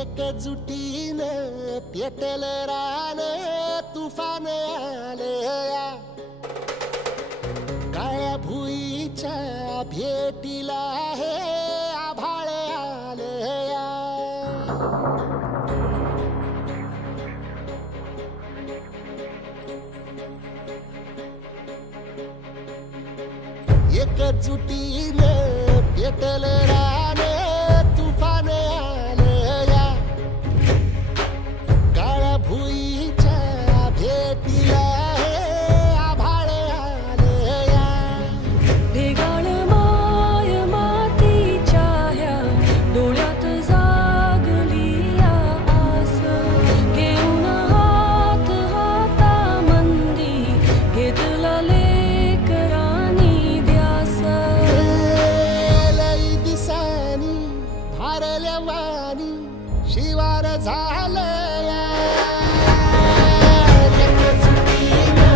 एकजुटीने पेटल रान तुफान आलया काळ्या भुईच्या भेटीला हे आभाळ आलया एकजुटीने पेटल रान तुफान आलया काळ्या भुईच्या भेटीला हे आभाळ आलया ढेगाळ माय मातीच्या ह्या डोळ्यात जागली आस घेऊन हात हातामंदी घेतला लेकरांनी ध्यास लई दिसानी भारल्या वाणी शिवार झालया एकजुटीने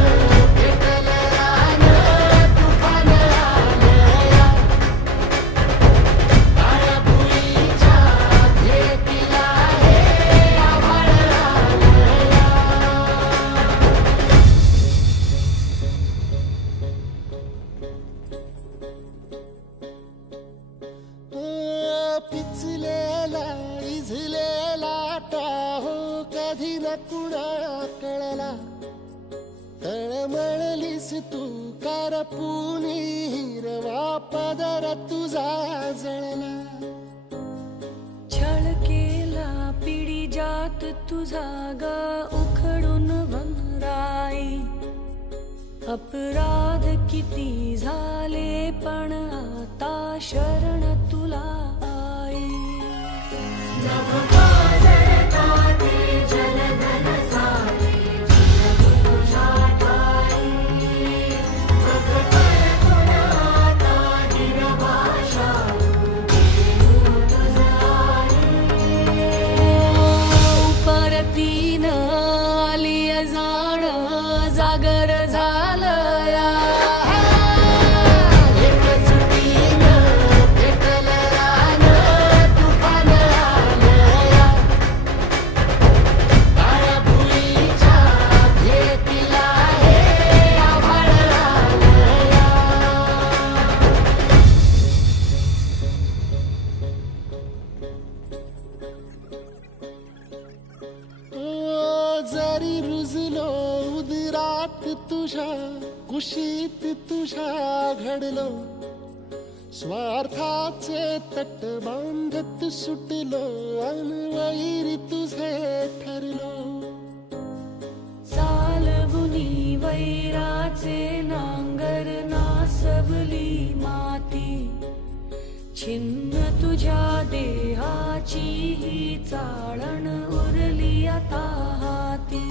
पेटल रान तुफान आलया काळ्या भुईच्या भेटीला हे आभाळ आलया पिचलेला इझलेला टाहो कधी न कुणा कळला तळमळलीस तू करपुनी हिरवा पदर तुझा जळला छळ केला पिढी जात तुझा ग उखडून वनराई अपराध किती झाले पण आता शरण तुला आई परतीन आली जाण जागर झालया एकजुटीने पेटल रान तुफान आलया काळ्या भुईच्या भेटीला हे आभाळ आलया जरी रुजलो उदरात तुझ्या कुशीत तुझ्या घडलो स्वार्थाचे तट बांधत सुटलो अनवैरी तुझे ठरलो चालवुनी वैराचे नांगर नासवली माती छिन्न तुझ्या देहाची ही चाळण उरली आता हाती